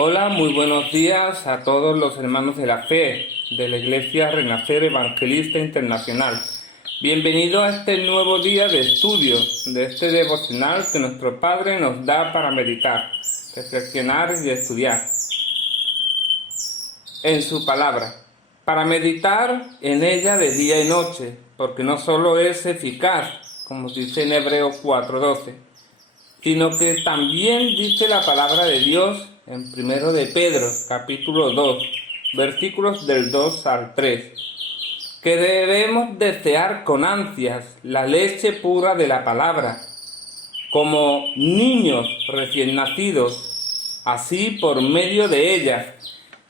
Hola, muy buenos días a todos los hermanos de la fe de la Iglesia Renacer Evangelista Internacional. Bienvenido a este nuevo día de estudio de este devocional que nuestro Padre nos da para meditar, reflexionar y estudiar en su palabra, para meditar en ella de día y noche, porque no solo es eficaz, como dice en Hebreos 4:12, sino que también dice la palabra de Dios en 1 de Pedro, capítulo 2, versículos del 2 al 3, que debemos desear con ansias la leche pura de la palabra, como niños recién nacidos, así por medio de ella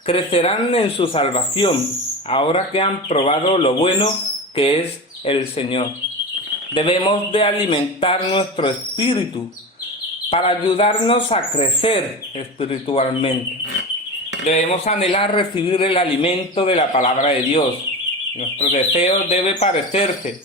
crecerán en su salvación, ahora que han probado lo bueno que es el Señor. Debemos de alimentar nuestro espíritu para ayudarnos a crecer espiritualmente. Debemos anhelar recibir el alimento de la palabra de Dios. Nuestro deseo debe parecerse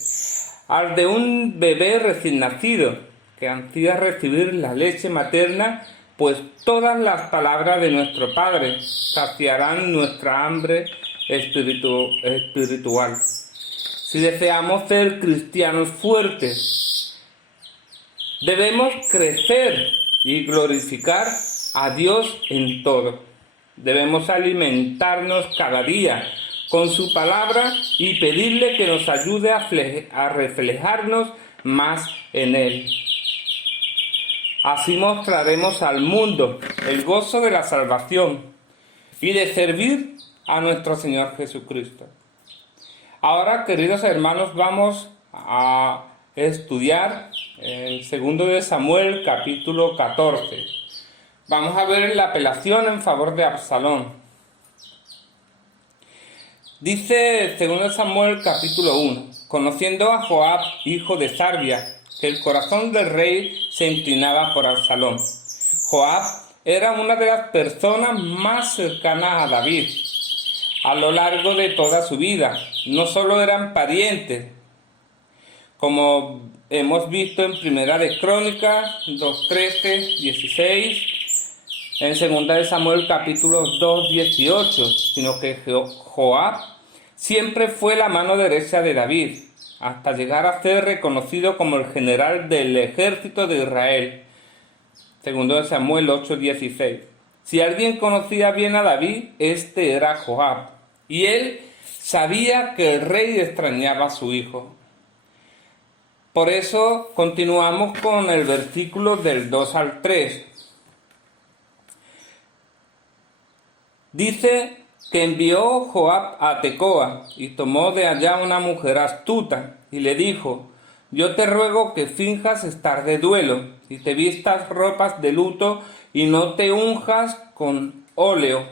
al de un bebé recién nacido, que ansía recibir la leche materna, pues todas las palabras de nuestro Padre saciarán nuestra hambre espiritual. Si deseamos ser cristianos fuertes, debemos crecer y glorificar a Dios en todo. Debemos alimentarnos cada día con su palabra y pedirle que nos ayude a reflejarnos más en Él. Así mostraremos al mundo el gozo de la salvación y de servir a nuestro Señor Jesucristo. Ahora, queridos hermanos, vamos a estudiar en 2 de Samuel, capítulo 14. Vamos a ver la apelación en favor de Absalón. Dice 2 Samuel, capítulo 1, conociendo a Joab, hijo de Sarvia, que el corazón del rey se inclinaba por Absalón. Joab era una de las personas más cercanas a David a lo largo de toda su vida. No solo eran parientes, como hemos visto en Primera de Crónicas 2:13, 16, en Segunda de Samuel capítulo 2:18, sino que Joab siempre fue la mano derecha de David, hasta llegar a ser reconocido como el general del ejército de Israel. Segundo de Samuel 8:16. Si alguien conocía bien a David, este era Joab, y él sabía que el rey extrañaba a su hijo. Por eso continuamos con el versículo del 2 al 3. Dice que envió Joab a Tecoa y tomó de allá una mujer astuta y le dijo: yo te ruego que finjas estar de duelo y te vistas ropas de luto y no te unjas con óleo,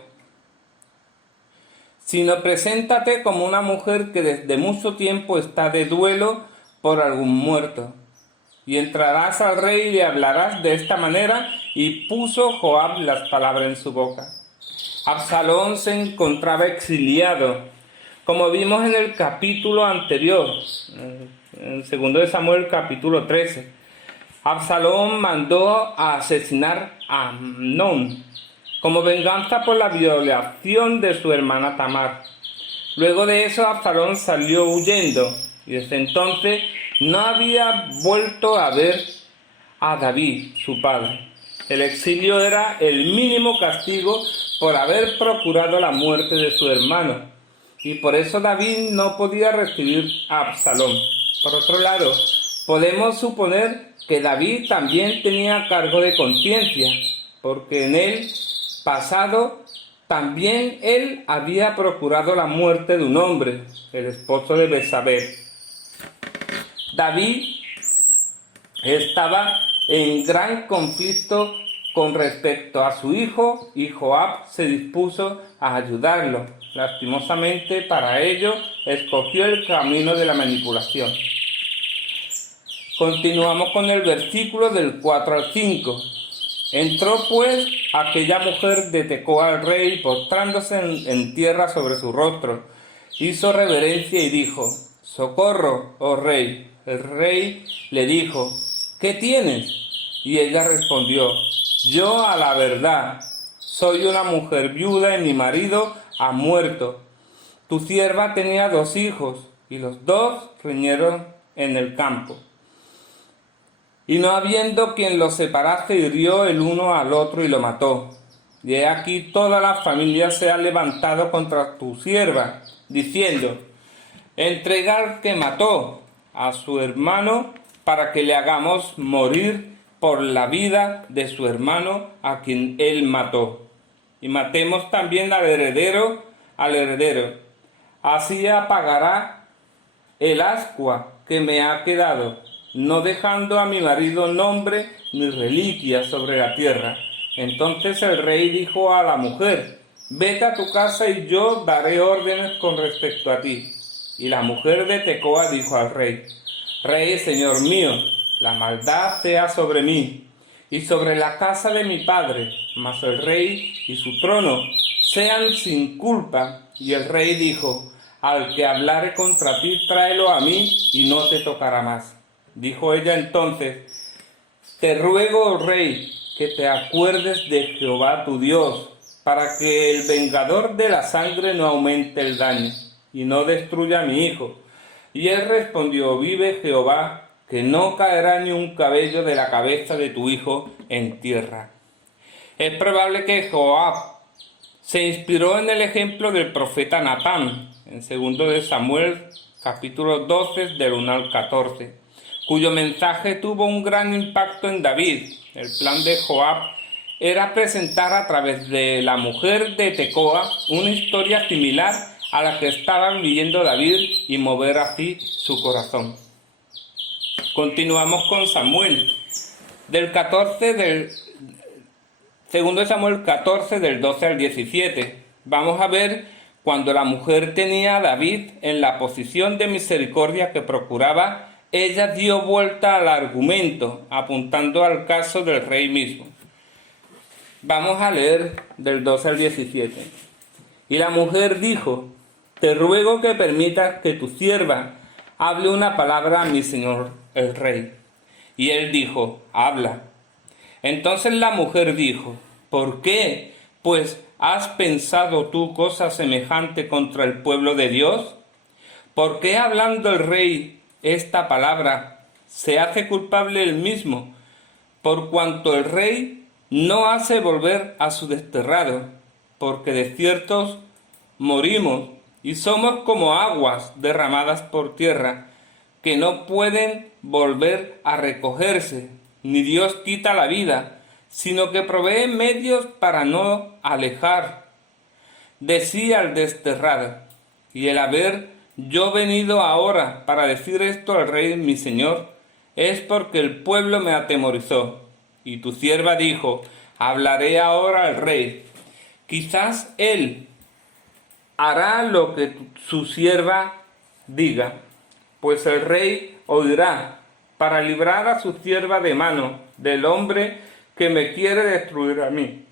sino preséntate como una mujer que desde mucho tiempo está de duelo por algún muerto. Y entrarás al rey y le hablarás de esta manera. Y puso Joab las palabras en su boca. Absalón se encontraba exiliado, como vimos en el capítulo anterior, en 2 de Samuel capítulo 13. Absalón mandó a asesinar a Amnón como venganza por la violación de su hermana Tamar. Luego de eso Absalón salió huyendo y desde entonces no había vuelto a ver a David, su padre. El exilio era el mínimo castigo por haber procurado la muerte de su hermano, y por eso David no podía recibir a Absalón. Por otro lado, podemos suponer que David también tenía cargo de conciencia, porque en el pasado también él había procurado la muerte de un hombre, el esposo de Betsabé. David estaba en gran conflicto con respecto a su hijo y Joab se dispuso a ayudarlo. Lastimosamente para ello escogió el camino de la manipulación. Continuamos con el versículo del 4 al 5. Entró pues aquella mujer de Tecoa al rey, postrándose en tierra sobre su rostro, hizo reverencia y dijo: socorro, oh rey. El rey le dijo: ¿qué tienes? Y ella respondió: yo a la verdad soy una mujer viuda y mi marido ha muerto. Tu sierva tenía 2 hijos, y los 2 riñeron en el campo. Y no habiendo quien los separase, hirió el uno al otro y lo mató. Y he aquí toda la familia se ha levantado contra tu sierva, diciendo: entregar que mató a su hermano para que le hagamos morir por la vida de su hermano a quien él mató. Y matemos también al heredero. Así apagará el ascua que me ha quedado, no dejando a mi marido nombre ni reliquia sobre la tierra. Entonces el rey dijo a la mujer: vete a tu casa y yo daré órdenes con respecto a ti. Y la mujer de Tecoa dijo al rey: Rey, señor mío, la maldad sea sobre mí y sobre la casa de mi padre, mas el rey y su trono sean sin culpa. Y el rey dijo: al que hablare contra ti, tráelo a mí y no te tocará más. Dijo ella entonces: te ruego, oh rey, que te acuerdes de Jehová tu Dios, para que el vengador de la sangre no aumente el daño y no destruya a mi hijo. Y él respondió: vive Jehová, que no caerá ni un cabello de la cabeza de tu hijo en tierra. Es probable que Joab se inspiró en el ejemplo del profeta Natán, en 2 de Samuel, capítulo 12, del 1 al 14, cuyo mensaje tuvo un gran impacto en David. El plan de Joab era presentar a través de la mujer de Tecoa una historia similar a la que estaban viviendo David y mover así su corazón. Continuamos con Samuel, del 2 Samuel 14, del 12 al 17. Vamos a ver cuando la mujer tenía a David en la posición de misericordia que procuraba, ella dio vuelta al argumento, apuntando al caso del rey mismo. Vamos a leer del 12 al 17. Y la mujer dijo: te ruego que permitas que tu sierva hable una palabra a mi señor el rey. Y él dijo: habla. Entonces la mujer dijo: ¿por qué, pues, has pensado tú cosa semejante contra el pueblo de Dios? ¿Por qué hablando el rey esta palabra se hace culpable él mismo, por cuanto el rey no hace volver a su desterrado? Porque de ciertos morimos y somos como aguas derramadas por tierra, que no pueden volver a recogerse, ni Dios quita la vida, sino que provee medios para no alejar de sí al desterrado. Y el haber yo venido ahora para decir esto al rey mi señor, es porque el pueblo me atemorizó. Y tu sierva dijo: hablaré ahora al rey. Quizás él hará lo que su sierva diga, pues el rey oirá, para librar a su sierva de mano del hombre que me quiere destruir a mí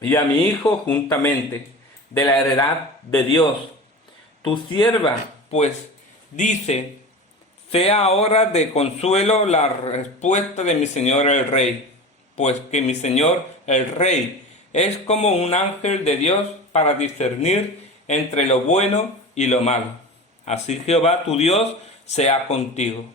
y a mi hijo juntamente, de la heredad de Dios. Tu sierva, pues, dice: sea ahora de consuelo la respuesta de mi señor el rey, pues que mi señor el rey es como un ángel de Dios para discernir entre lo bueno y lo malo. Así Jehová tu Dios sea contigo.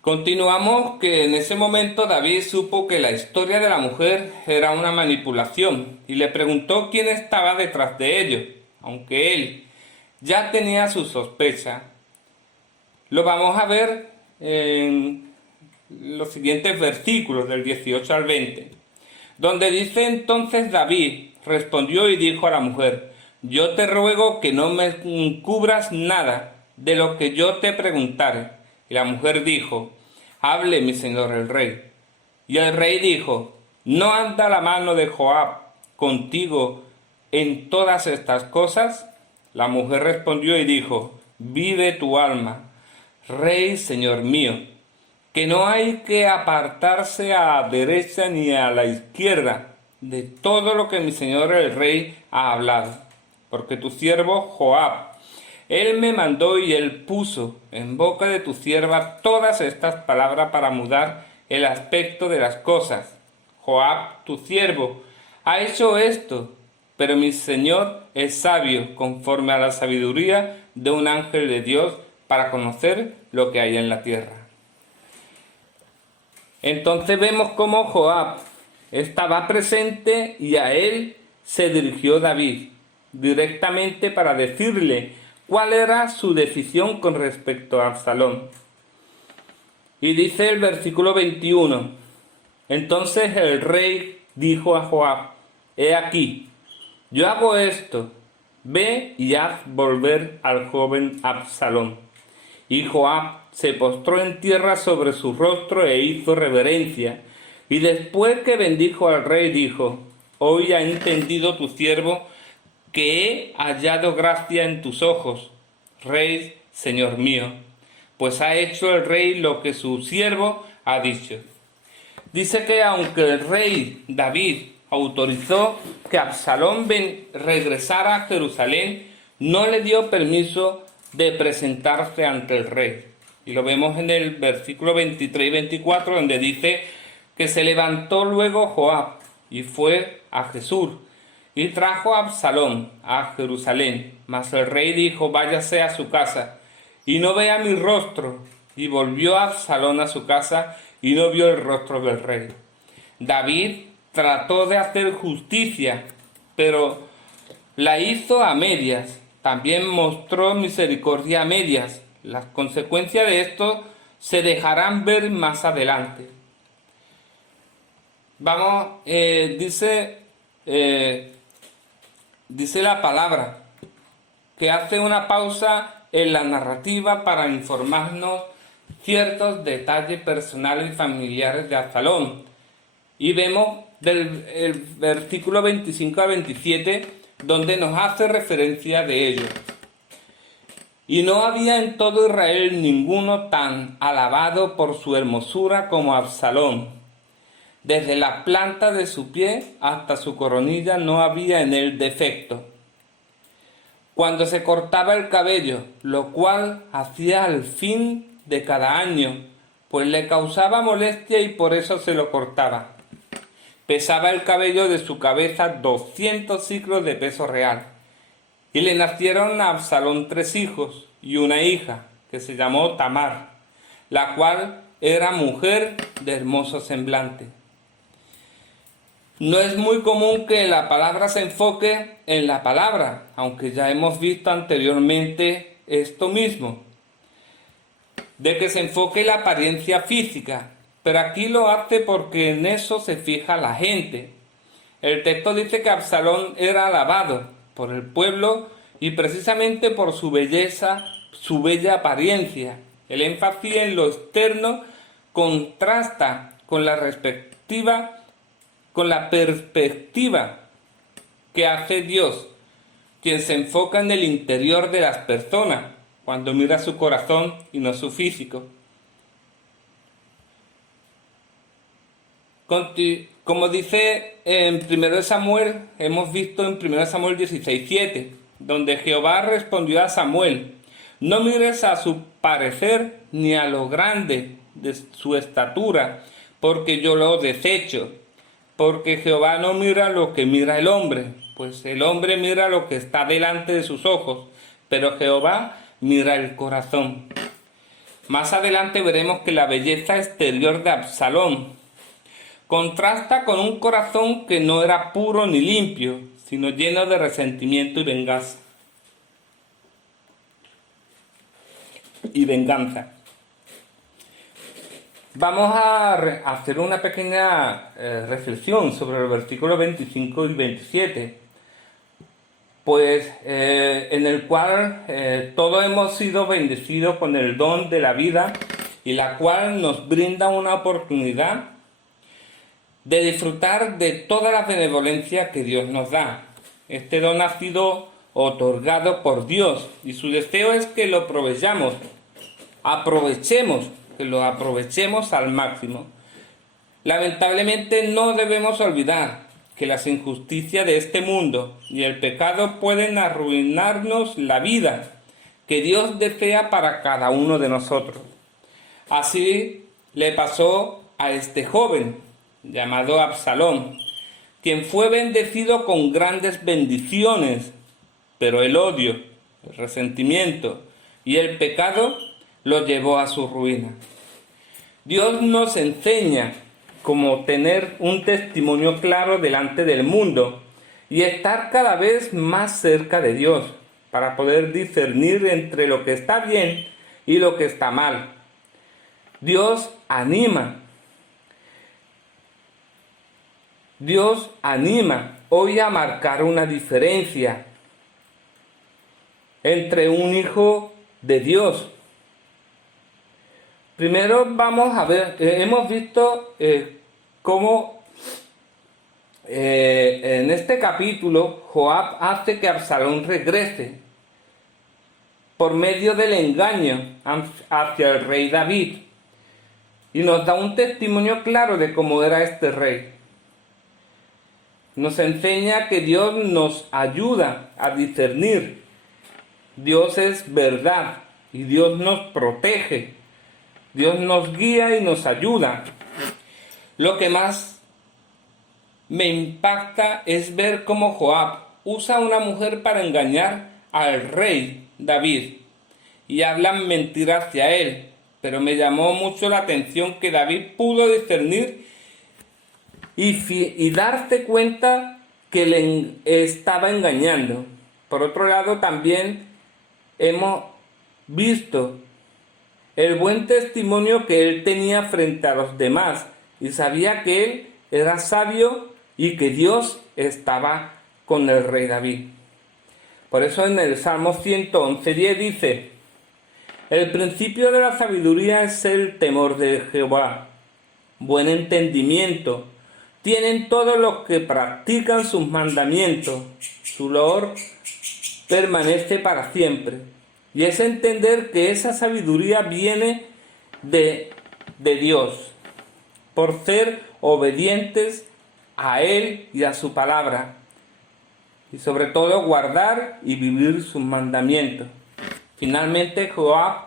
Continuamos que en ese momento David supo que la historia de la mujer era una manipulación y le preguntó quién estaba detrás de ello, aunque él ya tenía su sospecha. Lo vamos a ver en los siguientes versículos del 18 al 20, donde dice: entonces David respondió y dijo a la mujer: yo te ruego que no me encubras nada de lo que yo te preguntare. Y la mujer dijo: hable mi señor el rey. Y el rey dijo: ¿no anda la mano de Joab contigo en todas estas cosas? La mujer respondió y dijo: vive tu alma, rey señor mío, que no hay que apartarse a la derecha ni a la izquierda de todo lo que mi señor el rey ha hablado. Porque tu siervo Joab, él me mandó y él puso en boca de tu sierva todas estas palabras para mudar el aspecto de las cosas. Joab, tu siervo, ha hecho esto, pero mi señor es sabio, conforme a la sabiduría de un ángel de Dios, para conocer lo que hay en la tierra. Entonces vemos cómo Joab estaba presente y a él se dirigió David directamente para decirle cuál era su decisión con respecto a Absalón. Y dice el versículo 21, entonces el rey dijo a Joab, he aquí, yo hago esto, ve y haz volver al joven Absalón. Y Joab se postró en tierra sobre su rostro e hizo reverencia. Y después que bendijo al rey, dijo, hoy ha entendido tu siervo que he hallado gracia en tus ojos, rey, señor mío, pues ha hecho el rey lo que su siervo ha dicho. Dice que aunque el rey David autorizó que Absalón regresara a Jerusalén, no le dio permiso de presentarse ante el rey. Y lo vemos en el versículo 23 y 24, donde dice que se levantó luego Joab y fue a Jesús y trajo a Absalón a Jerusalén. Mas el rey dijo, váyase a su casa y no vea mi rostro. Y volvió Absalón a su casa y no vio el rostro del rey. David trató de hacer justicia, pero la hizo a medias. También mostró misericordia a medias. Las consecuencias de esto se dejarán ver más adelante. Vamos, dice la palabra que hace una pausa en la narrativa para informarnos ciertos detalles personales y familiares de Absalón. Y vemos el versículo 25 a 27, donde nos hace referencia de ello. Y no había en todo Israel ninguno tan alabado por su hermosura como Absalón. Desde la planta de su pie hasta su coronilla no había en él defecto. Cuando se cortaba el cabello, lo cual hacía al fin de cada año, pues le causaba molestia y por eso se lo cortaba. Pesaba el cabello de su cabeza 200 siclos de peso real. Y le nacieron a Absalón 3 hijos y una hija, que se llamó Tamar, la cual era mujer de hermoso semblante. No es muy común que la palabra se enfoque en la palabra, aunque ya hemos visto anteriormente esto mismo, de que se enfoque la apariencia física, pero aquí lo hace porque en eso se fija la gente. El texto dice que Absalón era alabado por el pueblo y precisamente por su belleza, su bella apariencia. El énfasis en lo externo contrasta con la perspectiva que hace Dios, quien se enfoca en el interior de las personas, cuando mira su corazón y no su físico. Como dice en 1 Samuel, hemos visto en 1 Samuel 16:7, donde Jehová respondió a Samuel, no mires a su parecer ni a lo grande de su estatura, porque yo lo desecho. Porque Jehová no mira lo que mira el hombre, pues el hombre mira lo que está delante de sus ojos, pero Jehová mira el corazón. Más adelante veremos que la belleza exterior de Absalón contrasta con un corazón que no era puro ni limpio, sino lleno de resentimiento y venganza. Vamos a hacer una pequeña reflexión sobre los versículos 25 y 27, pues en el cual todos hemos sido bendecidos con el don de la vida y la cual nos brinda una oportunidad de disfrutar de toda la benevolencia que Dios nos da. Este don ha sido otorgado por Dios y su deseo es que lo aprovechemos al máximo. Lamentablemente no debemos olvidar que las injusticias de este mundo y el pecado pueden arruinarnos la vida que Dios desea para cada uno de nosotros. Así le pasó a este joven, llamado Absalón, quien fue bendecido con grandes bendiciones, pero el odio, el resentimiento y el pecado lo llevó a su ruina. Dios nos enseña cómo tener un testimonio claro delante del mundo y estar cada vez más cerca de Dios para poder discernir entre lo que está bien y lo que está mal. Dios anima hoy a marcar una diferencia entre un hijo de Dios. Primero vamos a ver, hemos visto cómo en este capítulo Joab hace que Absalón regrese por medio del engaño hacia el rey David y nos da un testimonio claro de cómo era este rey. Nos enseña que Dios nos ayuda a discernir. Dios es verdad y Dios nos protege. Dios nos guía y nos ayuda. Lo que más me impacta es ver cómo Joab usa a una mujer para engañar al rey David y hablan mentiras hacia él. Pero me llamó mucho la atención que David pudo discernir y darse cuenta que le estaba engañando. Por otro lado, también hemos visto el buen testimonio que él tenía frente a los demás y sabía que él era sabio y que Dios estaba con el rey David. Por eso en el Salmo 111:10 dice: el principio de la sabiduría es el temor de Jehová. Buen entendimiento tienen todos los que practican sus mandamientos. Su loor permanece para siempre. Y es entender que esa sabiduría viene de Dios, por ser obedientes a Él y a su palabra. Y sobre todo guardar y vivir sus mandamientos. Finalmente Joab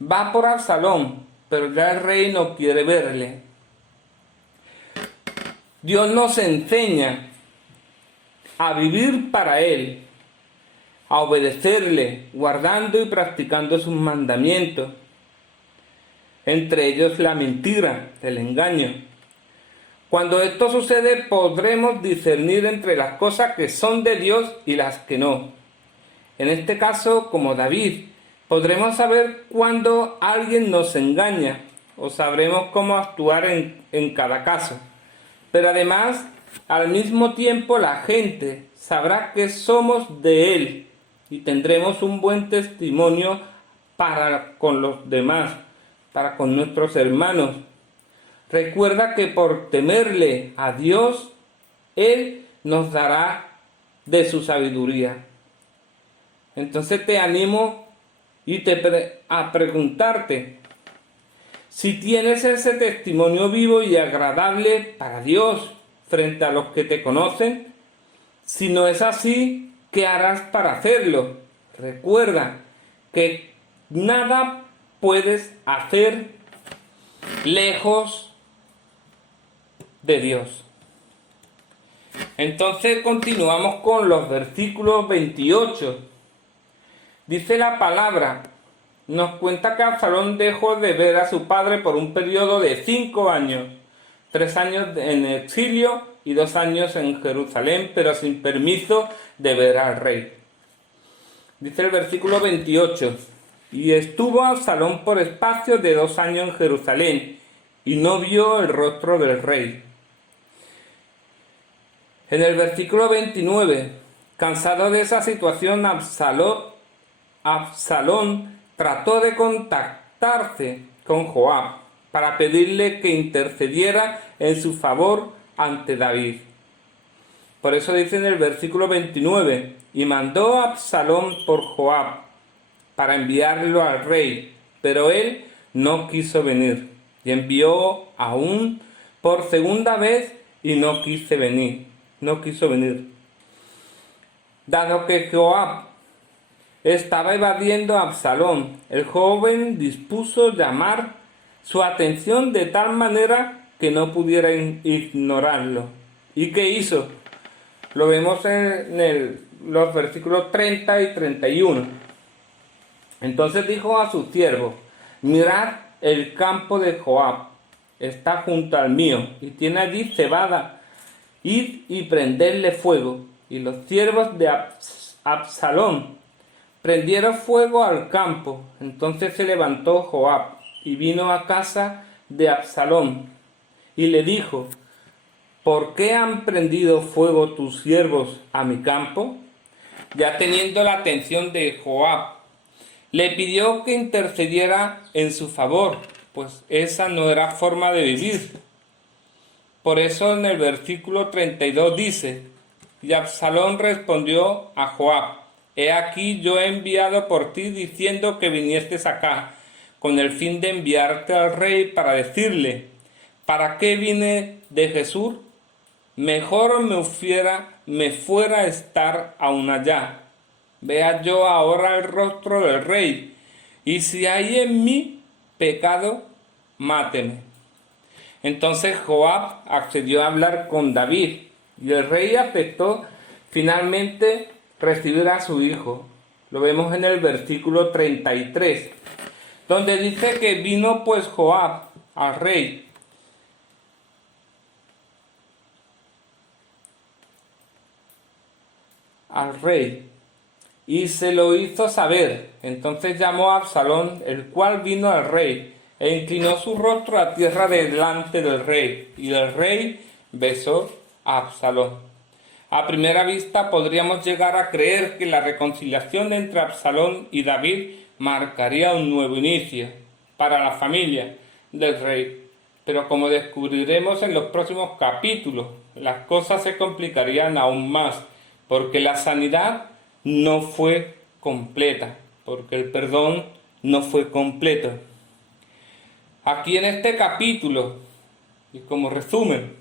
va por Absalón, pero ya el rey no quiere verle. Dios nos enseña a vivir para Él, a obedecerle, guardando y practicando sus mandamientos, entre ellos la mentira, el engaño. Cuando esto sucede, podremos discernir entre las cosas que son de Dios y las que no. En este caso, como David, podremos saber cuando alguien nos engaña o sabremos cómo actuar en cada caso. Pero además, al mismo tiempo, la gente sabrá que somos de Él y tendremos un buen testimonio para con los demás, para con nuestros hermanos. Recuerda que por temerle a Dios, Él nos dará de su sabiduría. Entonces te animo a preguntarte si tienes ese testimonio vivo y agradable para Dios frente a los que te conocen. Si no es así, ¿qué harás para hacerlo? Recuerda que nada puedes hacer lejos de Dios. Entonces continuamos con los versículos 28. Dice la palabra, nos cuenta que Absalón dejó de ver a su padre por un periodo de 5 años, 3 años en exilio y 2 años en Jerusalén, pero sin permiso de ver al rey. Dice el versículo 28, y estuvo Absalón por espacio de 2 años en Jerusalén, y no vio el rostro del rey. En el versículo 29, cansado de esa situación, Absalón trató de contactarse con Joab para pedirle que intercediera en su favor ante David. Por eso dice en el versículo 29, y mandó a Absalón por Joab para enviarlo al rey, pero él no quiso venir, y envió aún por segunda vez y no quiso venir. Dado que Joab estaba evadiendo a Absalón, el joven dispuso llamar su atención de tal manera que no pudiera ignorarlo. ¿Y qué hizo? Lo vemos en los versículos 30 y 31. Entonces dijo a sus siervos: mirad, el campo de Joab está junto al mío, y tiene allí cebada. Id y prendedle fuego. Y los siervos de Absalón prendieron fuego al campo. Entonces se levantó Joab y vino a casa de Absalón y le dijo: ¿por qué han prendido fuego tus siervos a mi campo? Ya teniendo la atención de Joab, le pidió que intercediera en su favor, pues esa no era forma de vivir. Por eso en el versículo 32 dice: y Absalón respondió a Joab: he aquí yo he enviado por ti diciendo que vinieses acá, con el fin de enviarte al rey para decirle: ¿para qué vine de Jesús? Mejor me fuera a estar aún allá. Vea yo ahora el rostro del rey, y si hay en mí pecado, máteme. Entonces Joab accedió a hablar con David, y el rey aceptó finalmente recibir a su hijo. Lo vemos en el versículo 33, donde dice que vino pues Joab al rey, y se lo hizo saber. Entonces llamó a Absalón, el cual vino al rey, e inclinó su rostro a tierra delante del rey, y el rey besó a Absalón. A primera vista podríamos llegar a creer que la reconciliación entre Absalón y David marcaría un nuevo inicio para la familia del rey. Pero como descubriremos en los próximos capítulos, las cosas se complicarían aún más, porque la sanidad no fue completa, porque el perdón no fue completo. Aquí en este capítulo, y como resumen,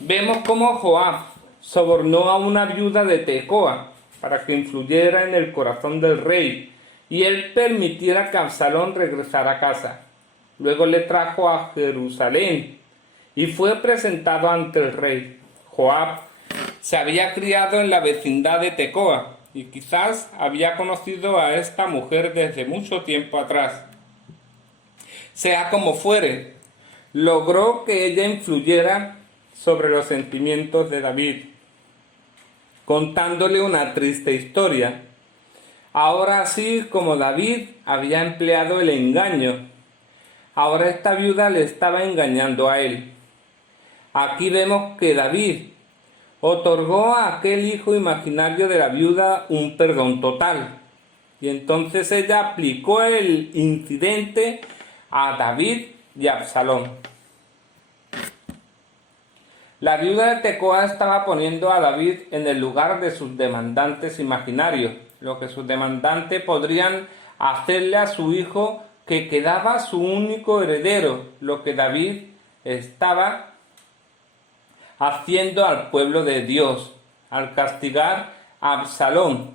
vemos cómo Joab sobornó a una viuda de Tecoa para que influyera en el corazón del rey y él permitiera que Absalón regresara a casa. Luego le trajo a Jerusalén y fue presentado ante el rey. Joab se había criado en la vecindad de Tecoa y quizás había conocido a esta mujer desde mucho tiempo atrás. Sea como fuere, logró que ella influyera sobre los sentimientos de David, contándole una triste historia. Ahora, así como David había empleado el engaño, ahora esta viuda le estaba engañando a él. Aquí vemos que David otorgó a aquel hijo imaginario de la viuda un perdón total. Y entonces ella aplicó el incidente a David y a Absalón. La viuda de Tecoa estaba poniendo a David en el lugar de sus demandantes imaginarios, lo que sus demandantes podrían hacerle a su hijo, que quedaba su único heredero, lo que David estaba haciendo al pueblo de Dios, al castigar a Absalón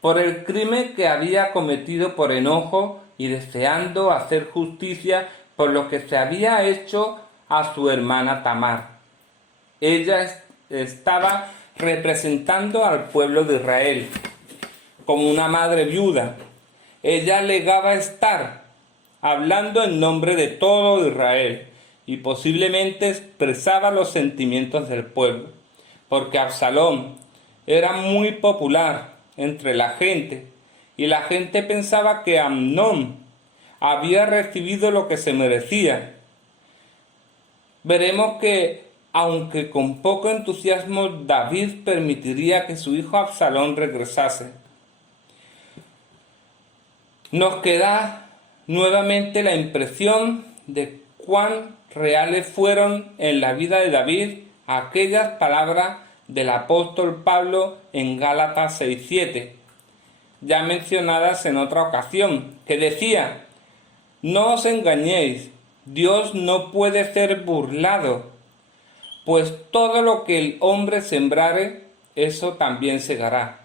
por el crimen que había cometido por enojo y deseando hacer justicia por lo que se había hecho a su hermana Tamar. Ella estaba representando al pueblo de Israel como una madre viuda. Ella alegaba estar hablando en nombre de todo Israel y posiblemente expresaba los sentimientos del pueblo, porque Absalón era muy popular entre la gente y la gente pensaba que Amnón había recibido lo que se merecía. Veremos que, aunque con poco entusiasmo, David permitiría que su hijo Absalón regresase. Nos queda nuevamente la impresión de cuán reales fueron en la vida de David aquellas palabras del apóstol Pablo en Gálatas 6:7, ya mencionadas en otra ocasión, que decía: no os engañéis, Dios no puede ser burlado, pues todo lo que el hombre sembrare, eso también segará.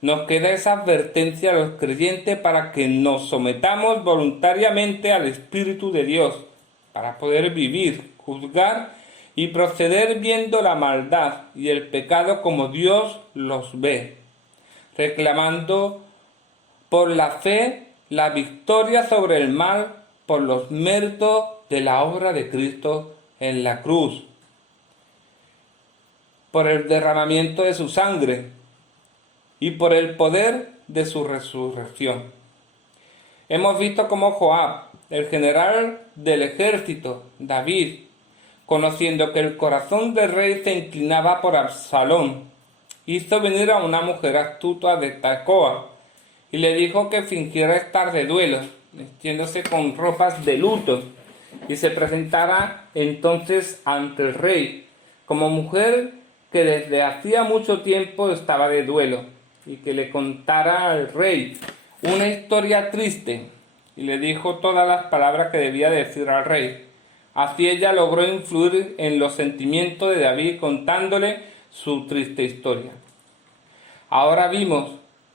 Nos queda esa advertencia a los creyentes para que nos sometamos voluntariamente al Espíritu de Dios, para poder vivir juzgar y proceder viendo la maldad y el pecado como Dios los ve, reclamando por la fe la victoria sobre el mal por los méritos de la obra de Cristo en la cruz, por el derramamiento de su sangre y por el poder de su resurrección. Hemos visto cómo Joab, el general del ejército, David, conociendo que el corazón del rey se inclinaba por Absalón, hizo venir a una mujer astuta de Tecoa y le dijo que fingiera estar de duelo, vistiéndose con ropas de luto, y se presentara entonces ante el rey como mujer que desde hacía mucho tiempo estaba de duelo, y que le contara al rey una historia triste, y le dijo todas las palabras que debía decir al rey. Así ella logró influir en los sentimientos de David contándole su triste historia. Ahora vimos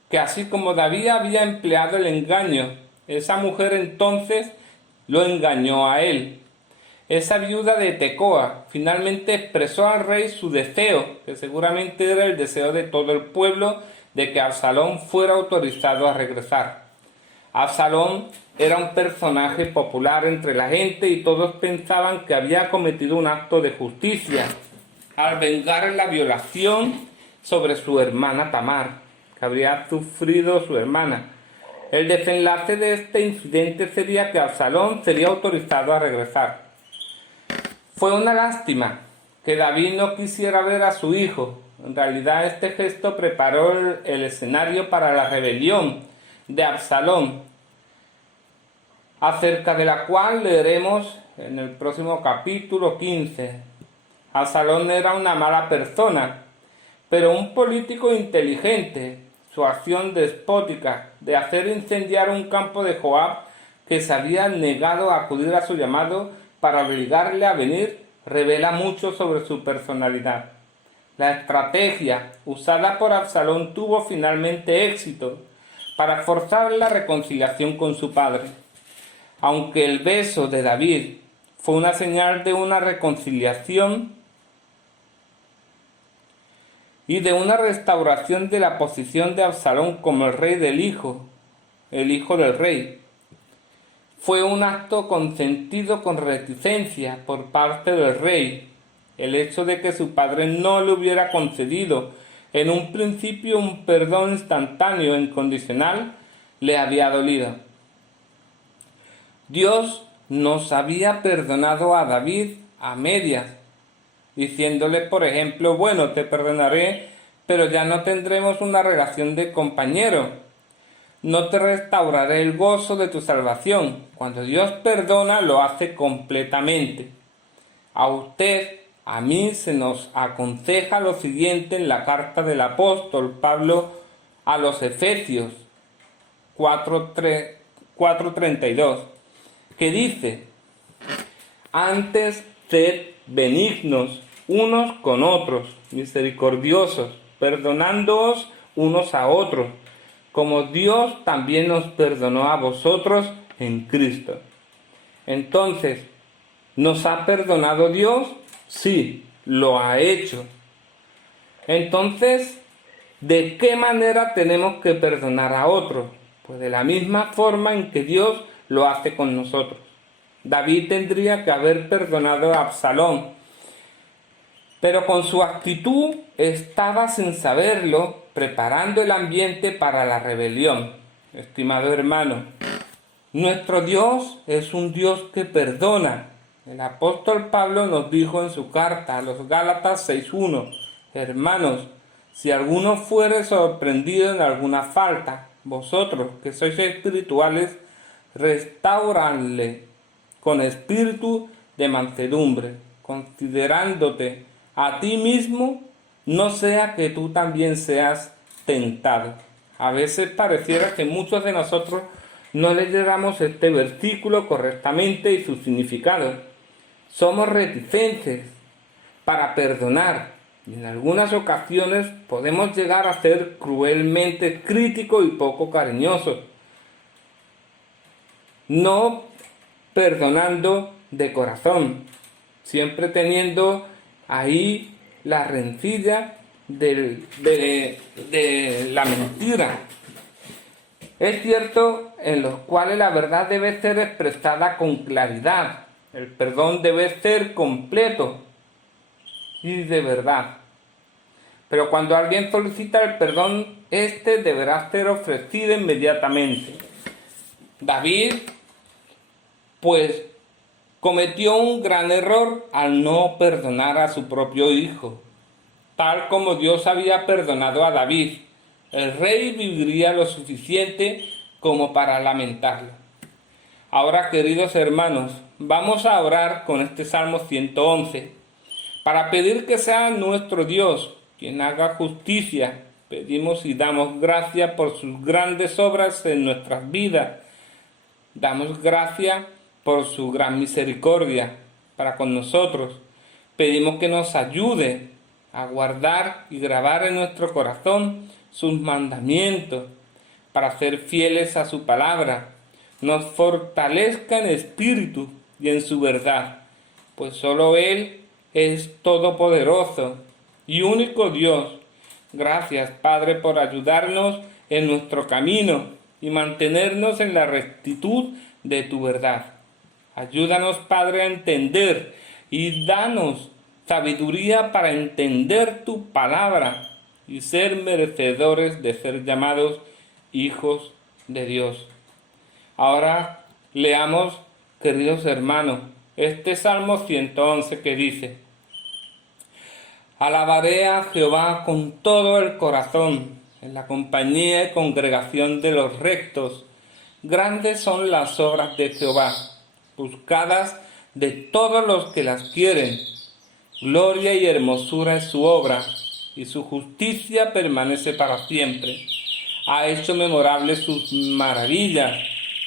que así como David había empleado el engaño, esa mujer entonces lo engañó a él. Esa viuda de Tecoa finalmente expresó al rey su deseo, que seguramente era el deseo de todo el pueblo, de que Absalón fuera autorizado a regresar. Absalón era un personaje popular entre la gente y todos pensaban que había cometido un acto de justicia al vengar la violación sobre su hermana Tamar, que habría sufrido su hermana. El desenlace de este incidente sería que Absalón sería autorizado a regresar. Fue una lástima que David no quisiera ver a su hijo. En realidad este gesto preparó el escenario para la rebelión de Absalón, acerca de la cual leeremos en el próximo capítulo 15. Absalón era una mala persona, pero un político inteligente. Su acción despótica de hacer incendiar un campo de Joab, que se había negado a acudir a su llamado para obligarle a venir, revela mucho sobre su personalidad. La estrategia usada por Absalón tuvo finalmente éxito para forzar la reconciliación con su padre. Aunque el beso de David fue una señal de una reconciliación y de una restauración de la posición de Absalón como el rey del hijo, el hijo del rey, fue un acto consentido con reticencia por parte del rey. El hecho de que su padre no le hubiera concedido en un principio un perdón instantáneo e incondicional le había dolido. Dios nos había perdonado a David a medias, diciéndole, por ejemplo, bueno, te perdonaré, pero ya no tendremos una relación de compañero. No te restauraré el gozo de tu salvación. Cuando Dios perdona, lo hace completamente. A usted, a mí, se nos aconseja lo siguiente en la carta del apóstol Pablo a los Efesios 4:32, que dice: antes sed benignos unos con otros, misericordiosos, perdonándoos unos a otros, como Dios también nos perdonó a vosotros en Cristo. Entonces, ¿nos ha perdonado Dios? Sí, lo ha hecho. Entonces, ¿de qué manera tenemos que perdonar a otros? Pues de la misma forma en que Dios lo hace con nosotros. David tendría que haber perdonado a Absalón, pero con su actitud estaba, sin saberlo, preparando el ambiente para la rebelión. Estimado hermano, nuestro Dios es un Dios que perdona. El apóstol Pablo nos dijo en su carta a los Gálatas 6:1: hermanos, si alguno fuere sorprendido en alguna falta, vosotros que sois espirituales, restauradle con espíritu de mansedumbre, considerándote a ti mismo, no sea que tú también seas tentado. A veces pareciera que muchos de nosotros no leyéramos este versículo correctamente y su significado. Somos reticentes para perdonar y en algunas ocasiones podemos llegar a ser cruelmente críticos y poco cariñosos, no perdonando de corazón, siempre teniendo ahí la rencilla de la mentira. Es cierto, en los cuales la verdad debe ser expresada con claridad. El perdón debe ser completo y de verdad. Pero cuando alguien solicita el perdón, este deberá ser ofrecido inmediatamente. David, pues, cometió un gran error al no perdonar a su propio hijo. Tal como Dios había perdonado a David, el rey viviría lo suficiente como para lamentarlo. Ahora, queridos hermanos, vamos a orar con este Salmo 111 para pedir que sea nuestro Dios quien haga justicia. Pedimos y damos gracias por sus grandes obras en nuestras vidas. Damos gracias por su gran misericordia para con nosotros. Pedimos que nos ayude a guardar y grabar en nuestro corazón sus mandamientos para ser fieles a su palabra. Nos fortalezca en espíritu y en su verdad, pues solo Él es todopoderoso y único Dios. Gracias, Padre, por ayudarnos en nuestro camino y mantenernos en la rectitud de tu verdad. Ayúdanos, Padre, a entender y danos sabiduría para entender tu palabra y ser merecedores de ser llamados hijos de Dios. Ahora leamos, queridos hermanos, este Salmo 111 que dice: Alabaré a Jehová con todo el corazón, en la compañía y congregación de los rectos. Grandes son las obras de Jehová, buscadas de todos los que las quieren. Gloria y hermosura es su obra, y su justicia permanece para siempre. Ha hecho memorables sus maravillas.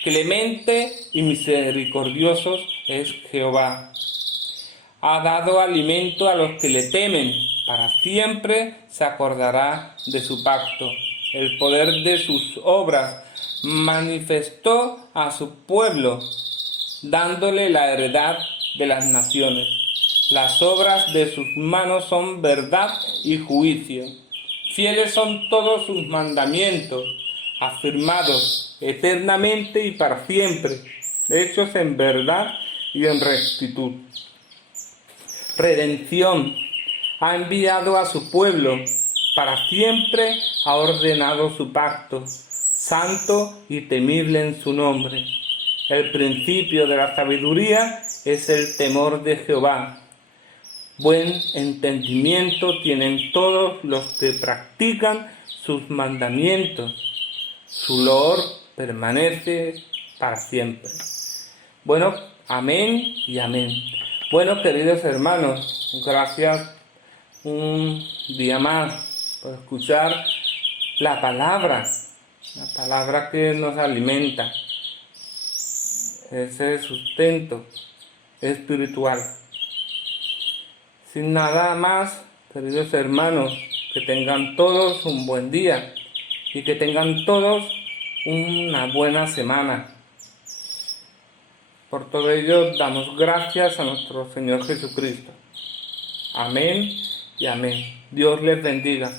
Clemente y misericordioso es Jehová. Ha dado alimento a los que le temen. Para siempre se acordará de su pacto. El poder de sus obras manifestó a su pueblo, dándole la heredad de las naciones. Las obras de sus manos son verdad y juicio. Fieles son todos sus mandamientos, afirmados eternamente y para siempre, hechos en verdad y en rectitud. Redención ha enviado a su pueblo, para siempre ha ordenado su pacto, santo y temible en su nombre. El principio de la sabiduría es el temor de Jehová. Buen entendimiento tienen todos los que practican sus mandamientos. Su loor permanece para siempre. Bueno, amén y amén. Bueno, queridos hermanos, gracias un día más por escuchar la palabra que nos alimenta, ese sustento espiritual. Sin nada más, queridos hermanos, que tengan todos un buen día y que tengan todos una buena semana. Por todo ello, damos gracias a nuestro Señor Jesucristo. Amén y amén. Dios les bendiga.